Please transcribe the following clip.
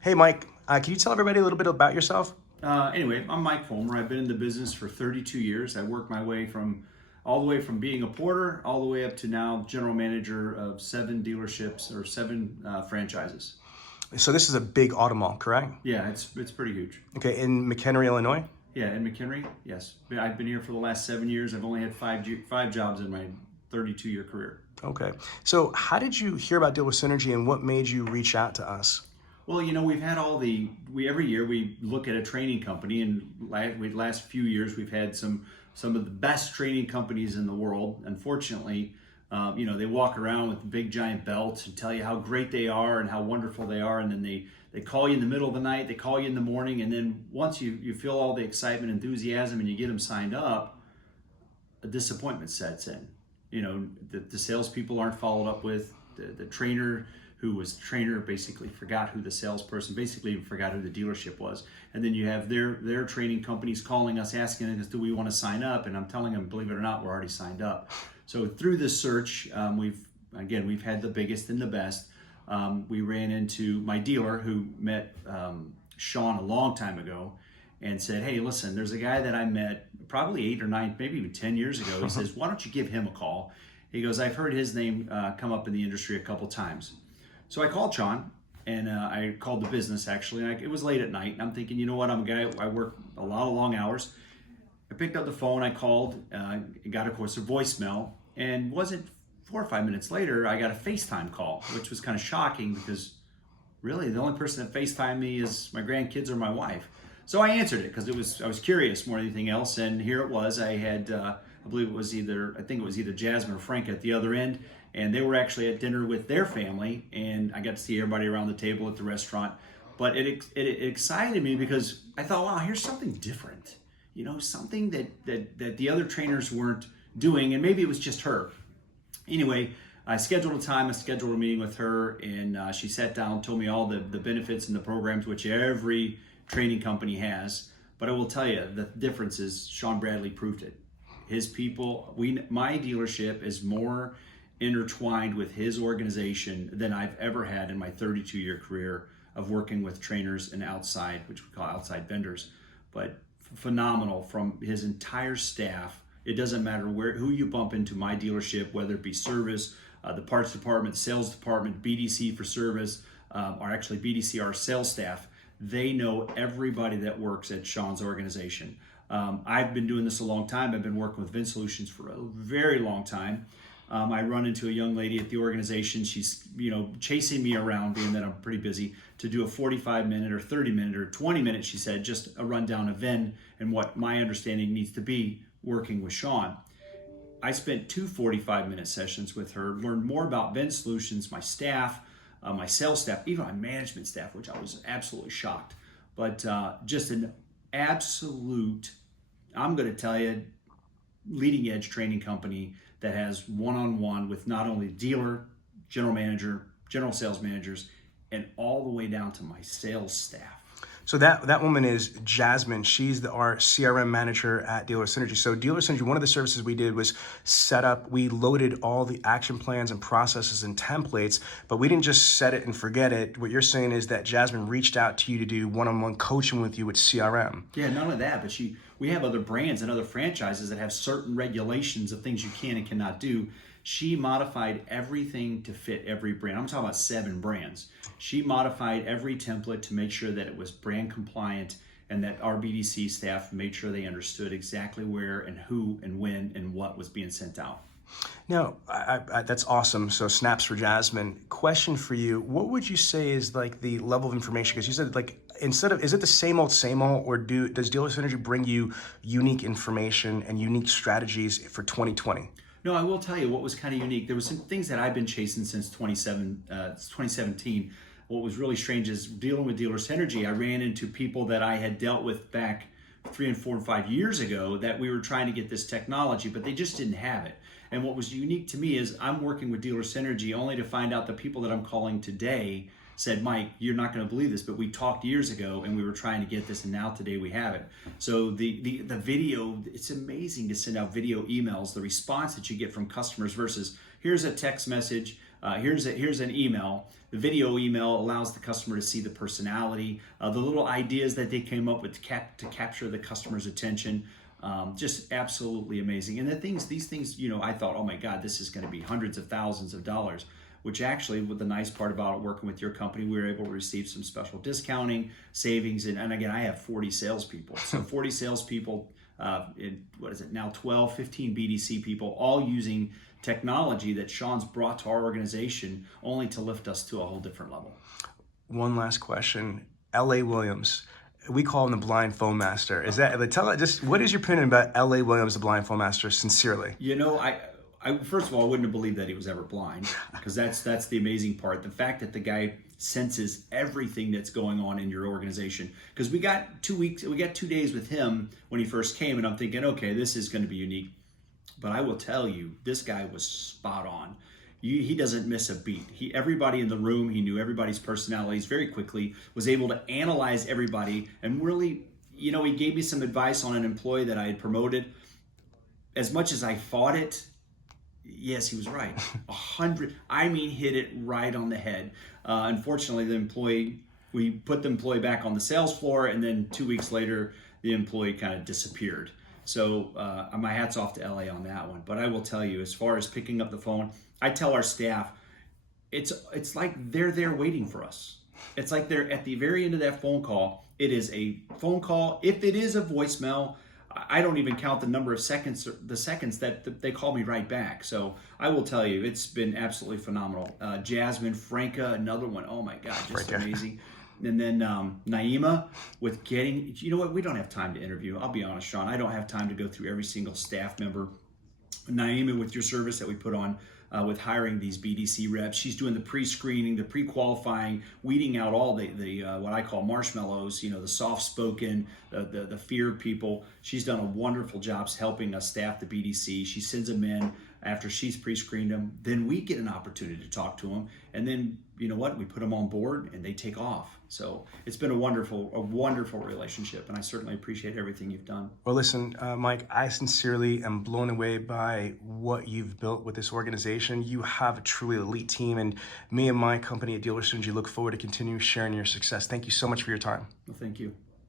Hey, Mike, can you tell everybody a little bit about yourself? Anyway, I'm Mike Fulmer. I've been in the business for 32 years. I worked my way from all the way from being a porter all the way up to now general manager of 7 dealerships or 7 franchises. So this is a big auto mall, correct? Yeah, it's pretty huge. Okay, in McHenry, Illinois? Yeah, in McHenry, yes. I've been here for the last 7 years. I've only had five jobs in my 32-year career. Okay. So how did you hear about Deal with Synergy and what made you reach out to us? Well, we've had we every year we look at a training company, and last few years we've had some of the best training companies in the world. Unfortunately, they walk around with big giant belts and tell you how great they are and how wonderful they are, and then they call you in the middle of the night, they call you in the morning, and then once you feel all the excitement, enthusiasm, and you get them signed up, a disappointment sets in. The salespeople aren't followed up with. The trainer who was trainer basically forgot who the salesperson, basically forgot who the dealership was. And then you have their training companies calling us, asking us, do we want to sign up? And I'm telling them, believe it or not, we're already signed up. So through this search, we've had the biggest and the best. We ran into my dealer who met Sean a long time ago and said, hey, listen, there's a guy that I met probably 8 or 9, maybe even 10 years ago. He says, why don't you give him a call? He goes, I've heard his name come up in the industry a couple times. So I called Sean, and I called the business actually. And it was late at night, and I'm thinking, you know what? I'm a guy. I work a lot of long hours. I picked up the phone. I called. Got, of course, a voicemail, and wasn't 4 or 5 minutes later, I got a FaceTime call, which was kind of shocking because really the only person that FaceTimed me is my grandkids or my wife. So I answered it because I was curious more than anything else, and here it was. I had I believe I think it was either Jasmine or Frank at the other end, and they were actually at dinner with their family, and I got to see everybody around the table at the restaurant. But it excited me because I thought, wow, here's something different, something that the other trainers weren't doing, and maybe it was just her. Anyway, I scheduled a meeting with her, and she sat down, told me all the benefits and the programs, which every training company has. But I will tell you, the difference is Sean Bradley proved it. His people, my dealership is more intertwined with his organization than I've ever had in my 32-year career of working with trainers and outside, which we call outside vendors. But phenomenal from his entire staff. It doesn't matter who you bump into my dealership, whether it be service, the parts department, sales department, BDC for service, or actually BDC, our sales staff. They know everybody that works at Sean's organization. I've been doing this a long time. I've been working with Vin Solutions for a very long time. I run into a young lady at the organization. She's, chasing me around, being that I'm pretty busy, to do a 45-minute or 30-minute or 20-minute, she said, just a rundown of Vin and what my understanding needs to be working with Sean. I spent 2 45-minute sessions with her, learned more about Vin Solutions, my staff, my sales staff, even my management staff, which I was absolutely shocked. But just an absolute, I'm going to tell you, leading edge training company that has one-on-one with not only dealer, general manager, general sales managers, and all the way down to my sales staff. So that woman is Jasmine. She's our CRM manager at Dealer Synergy. So Dealer Synergy, one of the services we did was we loaded all the action plans and processes and templates, but we didn't just set it and forget it. What you're saying is that Jasmine reached out to you to do one-on-one coaching with you with CRM. Yeah, not only that, but we have other brands and other franchises that have certain regulations of things you can and cannot do. She modified everything to fit every brand. I'm talking about 7 brands. She modified every template to make sure that it was brand compliant and that our BDC staff made sure they understood exactly where and who and when and what was being sent out. Now, that's awesome. So snaps for Jasmine. Question for you. What would you say is like the level of information? Because you said is it the same old, or does Dealer Synergy bring you unique information and unique strategies for 2020? No, I will tell you what was kind of unique. There was some things that I've been chasing since 2017. What was really strange is dealing with Dealer Synergy, I ran into people that I had dealt with back 3 and 4 and 5 years ago that we were trying to get this technology, but they just didn't have it. And what was unique to me is I'm working with Dealer Synergy only to find out the people that I'm calling today said, Mike, you're not going to believe this, but we talked years ago and we were trying to get this, and now today we have it. So the video, it's amazing to send out video emails, the response that you get from customers versus here's a text message, here's an email. The video email allows the customer to see the personality, the little ideas that they came up with to capture the customer's attention. Just absolutely amazing. And these things, I thought, oh my God, this is going to be hundreds of thousands of dollars. Which actually, with the nice part about working with your company, we were able to receive some special discounting, savings, and again, I have 40 salespeople. So 40 salespeople, in, 12, 15 BDC people, all using technology that Sean's brought to our organization only to lift us to a whole different level. One last question. L.A. Williams, we call him the blind phone master. Is that, what is your opinion about L.A. Williams, the blind phone master, sincerely? I first of all, I wouldn't have believed that he was ever blind, because that's the amazing part. The fact that the guy senses everything that's going on in your organization. Because we got 2 days with him when he first came, and I'm thinking, okay, this is going to be unique. But I will tell you, this guy was spot on. He doesn't miss a beat. Everybody in the room, he knew everybody's personalities very quickly, was able to analyze everybody, and really, he gave me some advice on an employee that I had promoted. As much as I fought it, yes, he was right. 100. I mean, hit it right on the head. Unfortunately, we put the employee back on the sales floor, and then 2 weeks later, the employee kind of disappeared. So my hat's off to LA on that one. But I will tell you, as far as picking up the phone, I tell our staff, it's like they're there waiting for us. It's like they're at the very end of that phone call. It is a phone call. If it is a voicemail, I don't even count the number of seconds that they call me right back. So I will tell you, it's been absolutely phenomenal. Jasmine, Franca, another one. Oh my God, just amazing. And then Naima with getting, we don't have time to interview. I'll be honest, Sean, I don't have time to go through every single staff member. Naima, with your service that we put on with hiring these BDC reps, she's doing the pre-screening, the pre-qualifying, weeding out all the what I call marshmallows, the soft-spoken, the fear people. She's done a wonderful job helping us staff the BDC. She sends them in after she's pre-screened them. Then we get an opportunity to talk to them, and then we put them on board and they take off. So it's been a wonderful relationship, and I certainly appreciate everything you've done. Well, listen, Mike, I sincerely am blown away by what you've built with this organization. You have a truly elite team, and me and my company at Dealer Synergy look forward to continue sharing your success. Thank you so much for your time. Well, thank you.